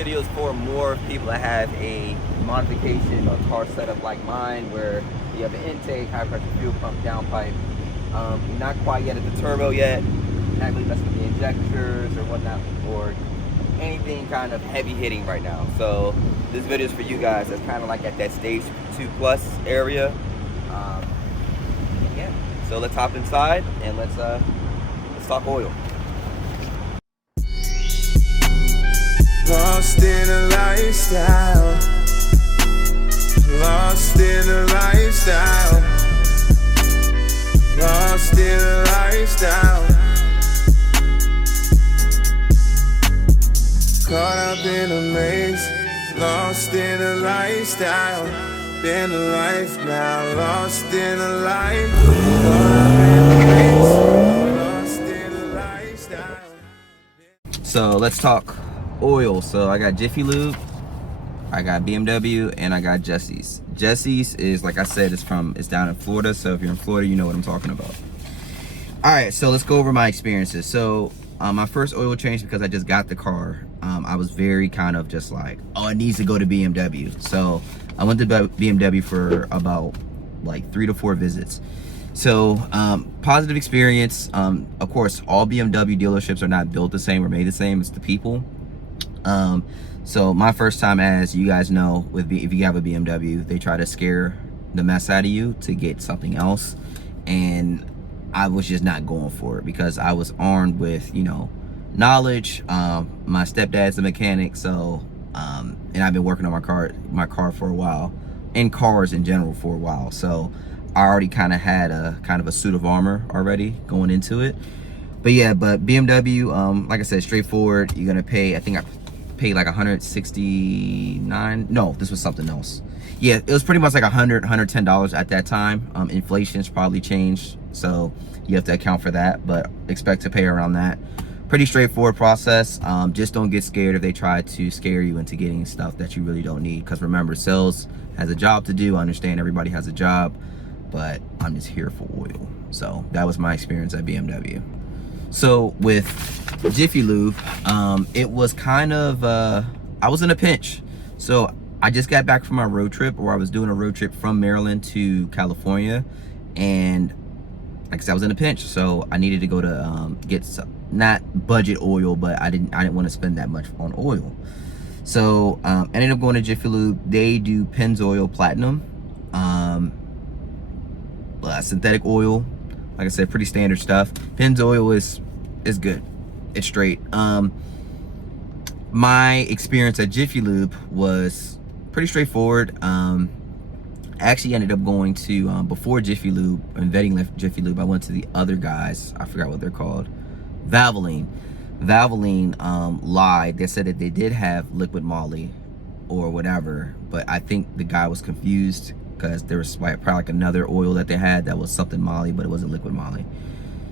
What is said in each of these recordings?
Videos for more people that have a modification or car setup like mine, where you have an intake, high pressure fuel pump, downpipe. Not quite yet at the turbo yet. Not really messing with the injectors or whatnot, or anything kind of heavy hitting right now. So this video is for you guys that's kind of like at that stage 2+ area. Yeah. So let's hop inside and let's talk oil. Lost in a lifestyle. Lost in a lifestyle. Lost in a lifestyle. Caught up in a maze. Lost in a lifestyle. Been a life now. Lost in a life. Caught up in a maze. Lost in a lifestyle. So let's talk oil. So I got Jiffy Lube, I got BMW, and I got Jesse's. Jesse's is, like I said, it's down in Florida. So if you're in Florida, you know what I'm talking about. All right, so let's go over my experiences. So my first oil change, because I just got the car, I was very kind of just like, oh, it needs to go to BMW. So I went to BMW for about like 3 to 4 visits. So positive experience. Of course, all BMW dealerships are not built the same or made the same. It's the people. So my first time, as you guys know, if you have a BMW, they try to scare the mess out of you to get something else, and I was just not going for it because I was armed with, you know, knowledge. My stepdad's a mechanic, so and I've been working on my car for a while, and cars in general for a while, so I already kind of had a suit of armor already going into it. But yeah, but BMW, like I said, straightforward. You're gonna pay, I think I paid like 169. No, this was something else. Yeah, it was pretty much like $110 at that time. Inflation's probably changed, so you have to account for that, but expect to pay around that. Pretty straightforward process. Just don't get scared if they try to scare you into getting stuff that you really don't need, because remember, sales has a job to do. I understand everybody has a job, but I'm just here for oil. So that was my experience at BMW. So with Jiffy Lube, it was kind of, I was in a pinch. So I just got back from my road trip, or I was doing a road trip from Maryland to California. And like I said, I was in a pinch. So I needed to go to get some, not budget oil, but I didn't want to spend that much on oil. So ended up going to Jiffy Lube. They do Pennzoil Platinum, synthetic oil. Like I said, pretty standard stuff. Pennzoil is good. It's straight. My experience at Jiffy Lube was pretty straightforward. I actually ended up going to, before Jiffy Lube, and vetting Jiffy Lube, I went to the other guys. I forgot what they're called. Valvoline. Valvoline lied. They said that they did have Liquid Moly or whatever, but I think the guy was confused, because there was probably like another oil that they had that was something Moly, but it wasn't Liquid Moly.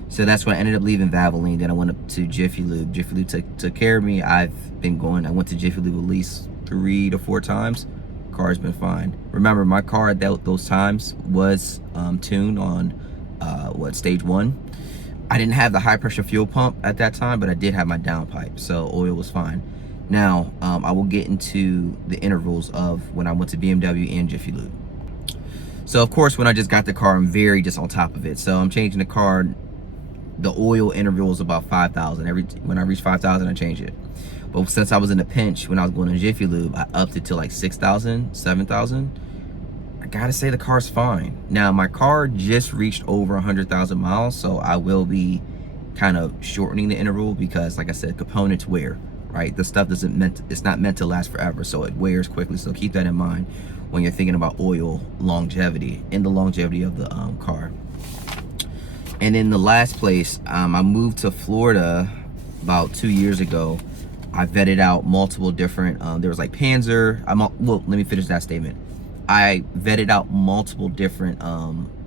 So that's when I ended up leaving Valvoline. Then I went up to Jiffy Lube. Jiffy Lube took care of me. I went to Jiffy Lube at least 3 to 4 times. Car's been fine. Remember, my car at those times was tuned on stage 1. I didn't have the high pressure fuel pump at that time, but I did have my downpipe, so oil was fine. Now I will get into the intervals of when I went to BMW and Jiffy Lube. So of course, when I just got the car, I'm very just on top of it. So I'm changing the car. The oil interval is about 5,000. When I reach 5,000, I change it. But since I was in a pinch when I was going to Jiffy Lube, I upped it to like 6,000, 7,000. I gotta say, the car's fine. Now my car just reached over 100,000 miles, so I will be kind of shortening the interval, because like I said, components wear, right? The stuff it's not meant to last forever, so it wears quickly. So keep that in mind when you're thinking about oil longevity and the longevity of the car. And in the last place, I moved to Florida about 2 years ago. I vetted out multiple different, there was like Pennzoil. Well, let me finish that statement. I vetted out multiple different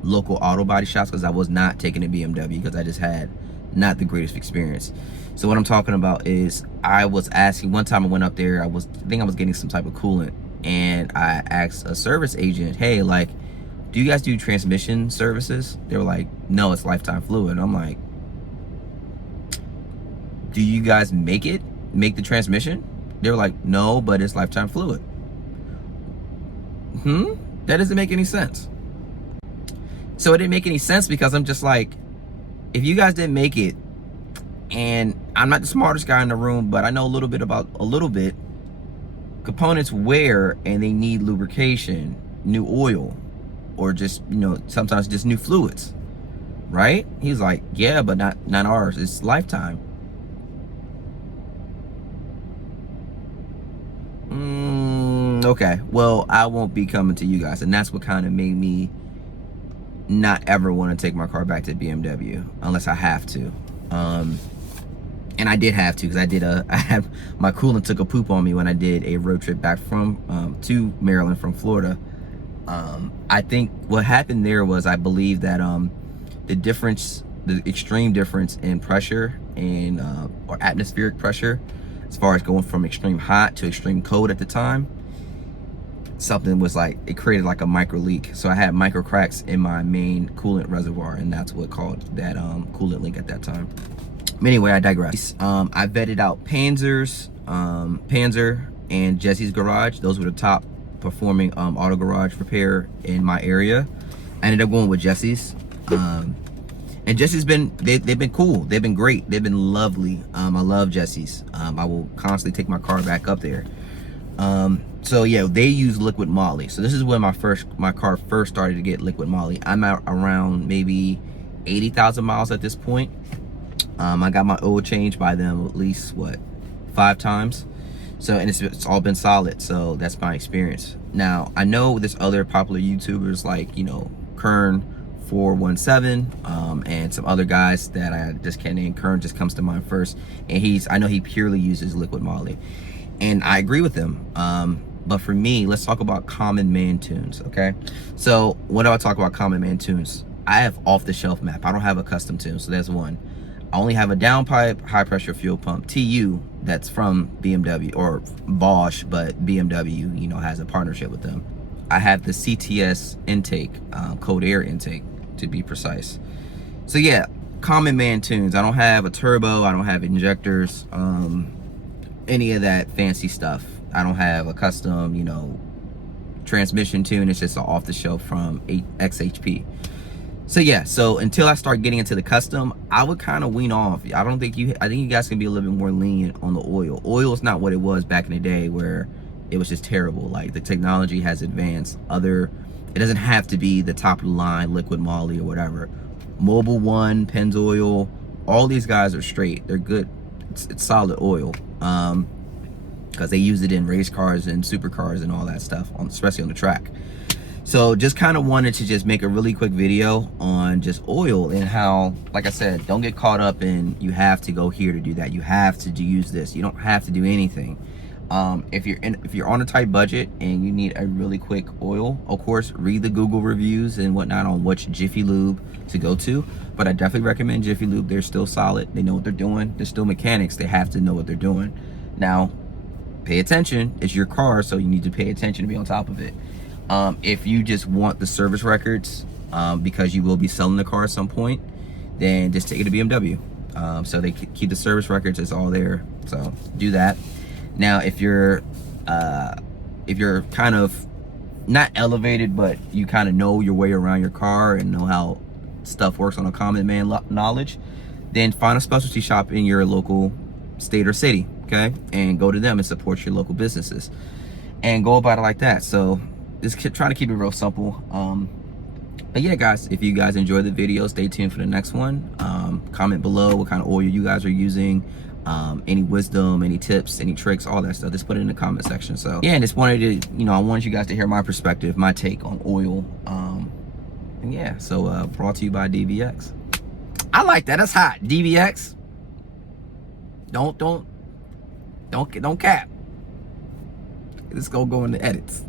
local auto body shops, because I was not taking a BMW, because I just had not the greatest experience. So what I'm talking about is, I was asking, one time I went up there, I think I was getting some type of coolant, and I asked a service agent, hey, like, do you guys do transmission services? They were like, no, it's lifetime fluid. I'm like, do you guys make the transmission? They were like, no, but it's lifetime fluid. That doesn't make any sense. So it didn't make any sense because I'm just like, if you guys didn't make it, and I'm not the smartest guy in the room, but I know a little bit, components wear and they need lubrication, new oil, or just, you know, sometimes just new fluids, right? He's like, yeah, but not ours, it's lifetime. Okay, well, I won't be coming to you guys, and that's what kind of made me not ever want to take my car back to BMW unless I have to. And I did have to, because I had my coolant took a poop on me when I did a road trip back from to Maryland from Florida. I think what happened there was, I believe that the extreme difference in pressure and or atmospheric pressure, as far as going from extreme hot to extreme cold at the time, something was like, it created like a micro leak. So I had micro cracks in my main coolant reservoir, and that's what caused that coolant leak at that time. Anyway, I digress. I vetted out Panzer and Jesse's Garage. Those were the top performing auto garage repair in my area. I ended up going with Jesse's. And Jesse's they've been cool. They've been great. They've been lovely. I love Jesse's. I will constantly take my car back up there. So yeah, they use Liquid Moly. So this is when my car first started to get Liquid Moly. I'm at around maybe 80,000 miles at this point. I got my oil changed by them at least, what, 5 times. So, and it's all been solid. So that's my experience. Now, I know there's other popular YouTubers like, you know, Kern 417, and some other guys that I just can't name. Kern just comes to mind first. And I know he purely uses Liquid Moly. And I agree with him. But for me, let's talk about common man tunes, okay? So when do I talk about common man tunes? I have off-the-shelf map. I don't have a custom tune, so that's one. I only have a downpipe high pressure fuel pump TU that's from BMW or Bosch, but BMW, you know, has a partnership with them. I have the CTS intake, cold air intake to be precise. So yeah, common man tunes. I don't have a turbo. I don't have injectors, any of that fancy stuff. I don't have a custom, you know, transmission tune. It's just an off the shelf from XHP. So yeah, so until I start getting into the custom, I would kind of wean off. I think you guys can be a little bit more lenient on the oil. Oil is not what it was back in the day where it was just terrible. Like, the technology has advanced. It doesn't have to be the top of the line Liquid Moly or whatever. Mobile One, Pennzoil, all these guys are straight. They're good. It's solid oil. Because they use it in race cars and supercars and all that stuff, especially on the track. So just kind of wanted to just make a really quick video on just oil and how, like I said, don't get caught up in you have to go here to do that. You have to use this. You don't have to do anything. If you're on a tight budget and you need a really quick oil, of course, read the Google reviews and whatnot on which Jiffy Lube to go to. But I definitely recommend Jiffy Lube. They're still solid. They know what they're doing. They're still mechanics. They have to know what they're doing. Now, pay attention. It's your car, so you need to pay attention to be on top of it. If you just want the service records, because you will be selling the car at some point, then just take it to BMW. So they keep the service records. It's all there. So do that. Now, if you're kind of not elevated, but you kind of know your way around your car and know how stuff works on a common man knowledge, then find a specialty shop in your local state or city, okay? And go to them and support your local businesses. And go about it like that. So just trying to keep it real simple. But yeah, guys, if you guys enjoyed the video, stay tuned for the next one. Comment below what kind of oil you guys are using. Any wisdom, any tips, any tricks, all that stuff, just put it in the comment section. So yeah, and just wanted to, you know, I wanted you guys to hear my perspective, my take on oil. And yeah, so brought to you by DBX. I like that. That's hot. DBX. Don't cap. Let's go in the edits.